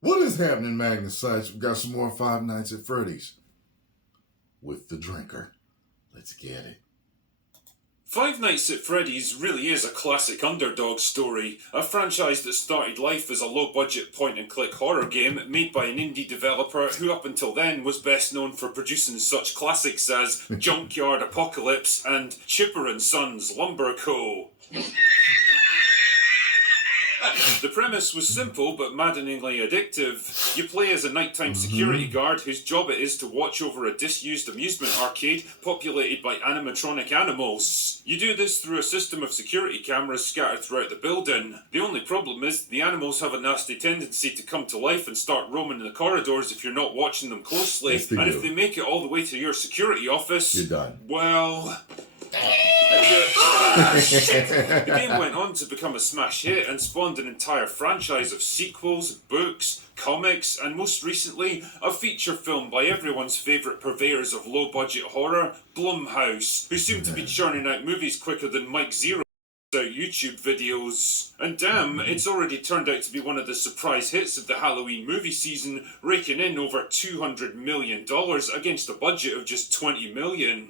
What is happening, Magnus sites? We've got some more Five Nights at Freddy's with the drinker. Let's get it. Five Nights at Freddy's really is a classic underdog story, a franchise that started life as a low-budget point-and-click horror game made by an indie developer who up until then was best known for producing such classics as Junkyard Apocalypse and Chipper & Sons Lumber Co. The premise was simple but maddeningly addictive. You play as a nighttime security guard whose job it is to watch over a disused amusement arcade populated by animatronic animals. You do this through a system of security cameras scattered throughout the building. The only problem is the animals have a nasty tendency to come to life and start roaming in the corridors if you're not watching them closely. Yes, they and do. if they make it all the way to your security office, You're done. well... The game went on to become a smash hit and spawned an entire franchise of sequels, books, comics, and most recently, a feature film by everyone's favourite purveyors of low-budget horror, Blumhouse, who seem to be churning out movies quicker than Mike Zero out YouTube videos. And damn, it's already turned out to be one of the surprise hits of the Halloween movie season, raking in over $200 million against a budget of just $20 million.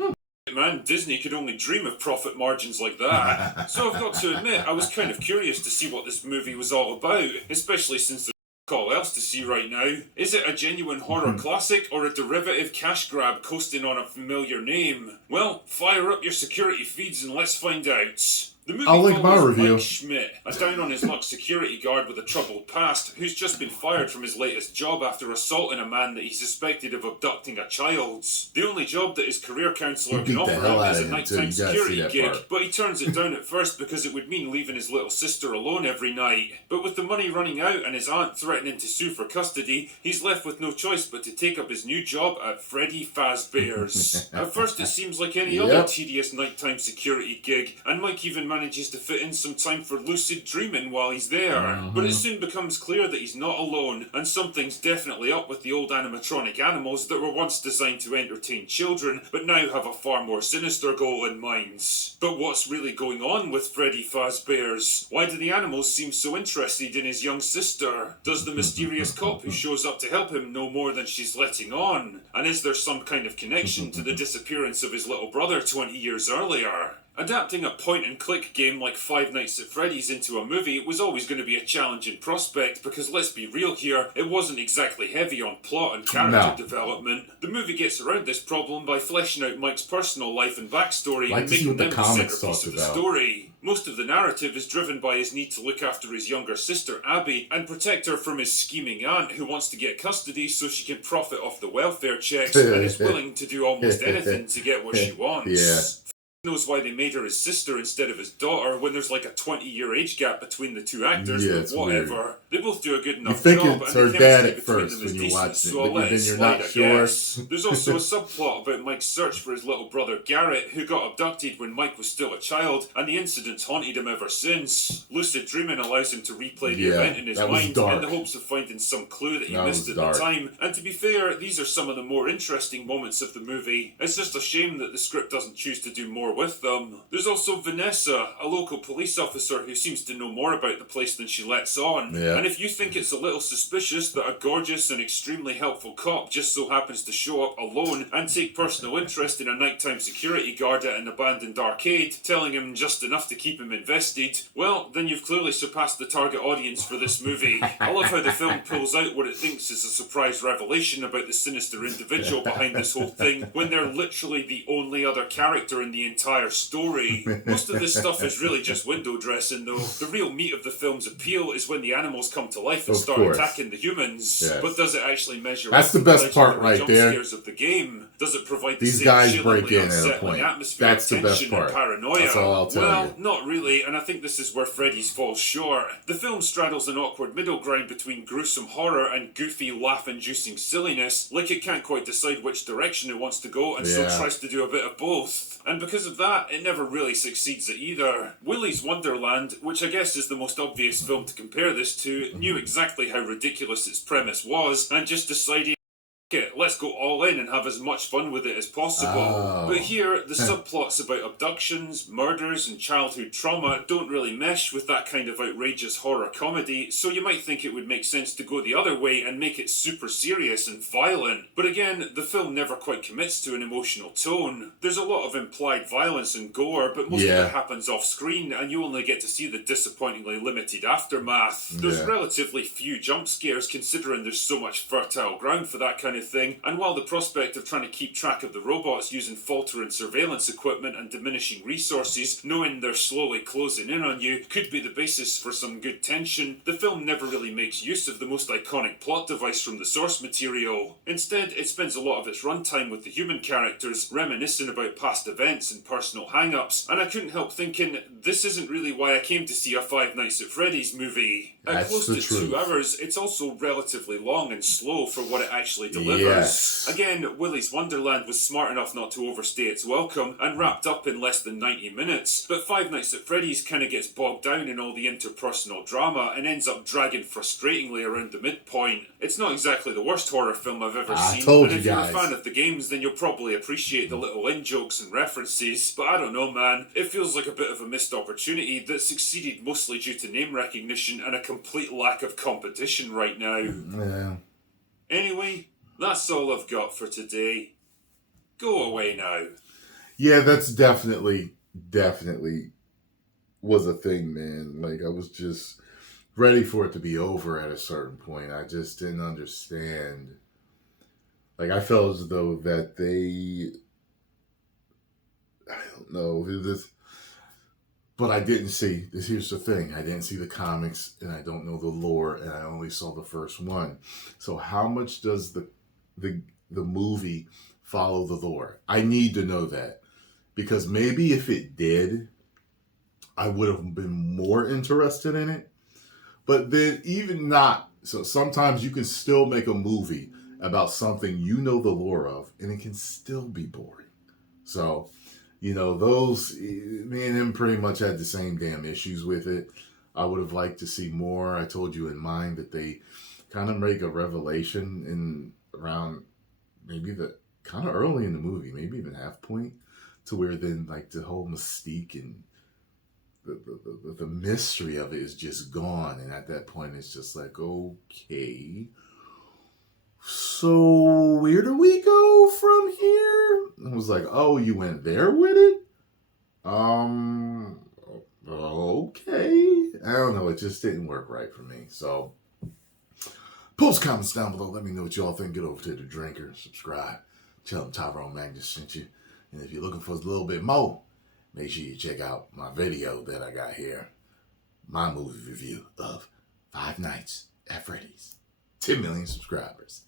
Man, Disney could only dream of profit margins like that. So I've got to admit, I was kind of curious to see what this movie was all about, especially since there's all else to see right now. Is it a genuine horror classic or a derivative cash grab coasting on a familiar name? Well, fire up your security feeds and let's find out. The movie I'll link my follows review. Mike Schmidt, a down-on-his-luck security guard with a troubled past, who's just been fired from his latest job after assaulting a man that he suspected of abducting a child. The only job that his career counsellor can offer him is a nighttime security gig, but he turns it down at first because it would mean leaving his little sister alone every night. But with the money running out and his aunt threatening to sue for custody, he's left with no choice but to take up his new job at Freddy Fazbear's. At first it seems like any other tedious nighttime security gig, and Mike even manages to fit in some time for lucid dreaming while he's there. But it soon becomes clear that he's not alone, and something's definitely up with the old animatronic animals that were once designed to entertain children, but now have a far more sinister goal in mind. But what's really going on with Freddy Fazbear's? Why do the animals seem so interested in his young sister? Does the mysterious cop who shows up to help him know more than she's letting on? And is there some kind of connection to the disappearance of his little brother 20 years earlier? Adapting a point-and-click game like Five Nights at Freddy's into a movie was always going to be a challenging prospect because, let's be real here, it wasn't exactly heavy on plot and character development. The movie gets around this problem by fleshing out Mike's personal life and backstory and making them the centerpiece of the story. Most of the narrative is driven by his need to look after his younger sister Abby and protect her from his scheming aunt who wants to get custody so she can profit off the welfare checks and is willing to do almost anything to get what she wants. Knows why they made her his sister instead of his daughter when there's like a 20-year age gap between the two actors, but whatever. Weird. They both do a good enough job, and the chemistry between them is decent, so I'll let it slide, I guess. There's also a subplot about Mike's search for his little brother Garrett, who got abducted when Mike was still a child, and the incident's haunted him ever since. Lucid dreaming allows him to replay the event in his mind in the hopes of finding some clue that he missed at the time, and to be fair, these are some of the more interesting moments of the movie. It's just a shame that the script doesn't choose to do more with them. There's also Vanessa, a local police officer who seems to know more about the place than she lets on. And if you think it's a little suspicious that a gorgeous and extremely helpful cop just so happens to show up alone and take personal interest in a nighttime security guard at an abandoned arcade, telling him just enough to keep him invested, well, then you've clearly surpassed the target audience for this movie. I love how the film pulls out what it thinks is a surprise revelation about the sinister individual behind this whole thing, when they're literally the only other character in the entire story. Most of this stuff is really just window dressing though. The real meat of the film's appeal is when the animals come to life and start attacking the humans. But does it actually measure That's up the best to part the right jump there. scares of the game? Does it provide the These same guys chillingly break in at a unsettling point. atmosphere That's of the best tension and part. paranoia? That's all I'll tell well, you. not really, and I think this is where Freddy's falls short. The film straddles an awkward middle ground between gruesome horror and goofy, laugh-inducing silliness, like it can't quite decide which direction it wants to go, and so tries to do a bit of both. And because of that, it never really succeeds at either. Willy's Wonderland, which I guess is the most obvious film to compare this to, knew exactly how ridiculous its premise was, and just decided it, let's go all in and have as much fun with it as possible. Oh. But here, the subplots about abductions, murders, and childhood trauma don't really mesh with that kind of outrageous horror comedy, so you might think it would make sense to go the other way and make it super serious and violent. But again, the film never quite commits to an emotional tone. There's a lot of implied violence and gore, but most of it happens off screen, and you only get to see the disappointingly limited aftermath. There's relatively few jump scares considering there's so much fertile ground for that kind of thing, and while the prospect of trying to keep track of the robots using faltering surveillance equipment and diminishing resources, knowing they're slowly closing in on you, could be the basis for some good tension, the film never really makes use of the most iconic plot device from the source material. Instead, it spends a lot of its runtime with the human characters, reminiscing about past events and personal hang-ups, and I couldn't help thinking, this isn't really why I came to see a Five Nights at Freddy's movie. At close to 2 hours, it's also relatively long and slow for what it actually delivers. Again, Willy's Wonderland was smart enough not to overstay its welcome and wrapped up in less than 90 minutes, but Five Nights at Freddy's kind of gets bogged down in all the interpersonal drama and ends up dragging frustratingly around the midpoint. It's not exactly the worst horror film I've ever seen, and if you're a fan of the games, then you'll probably appreciate the little in-jokes and references, but I don't know, man. It feels like a bit of a missed opportunity that succeeded mostly due to name recognition and a complete lack of competition right now. Yeah. Anyway, that's all I've got for today. Go away now. Yeah, that's definitely was a thing, man. Like, I was just ready for it to be over at a certain point. I just didn't understand. Like, I felt as though that I don't know, but I didn't see, here's the thing, I didn't see the comics, and I don't know the lore, and I only saw the first one. So how much does the movie follow the lore? I need to know that. Because maybe if it did, I would have been more interested in it. But then even not, so sometimes you can still make a movie about something you know the lore of, and it can still be boring. So, me and him pretty much had the same damn issues with it. I would have liked to see more. I told you in mind that they kind of make a revelation in around maybe the kind of early in the movie, maybe even half point, to where then like the whole mystique and the mystery of it is just gone. And at that point, it's just like, okay, so where do we go from here? I was like, oh, you went there with it? Okay. I don't know. It just didn't work right for me. So post comments down below. Let me know what y'all think. Get over to The Drinker. Subscribe. Tell them Tyrone Magnus sent you. And if you're looking for a little bit more, make sure you check out my video that I got here. My movie review of Five Nights at Freddy's. 10 million subscribers.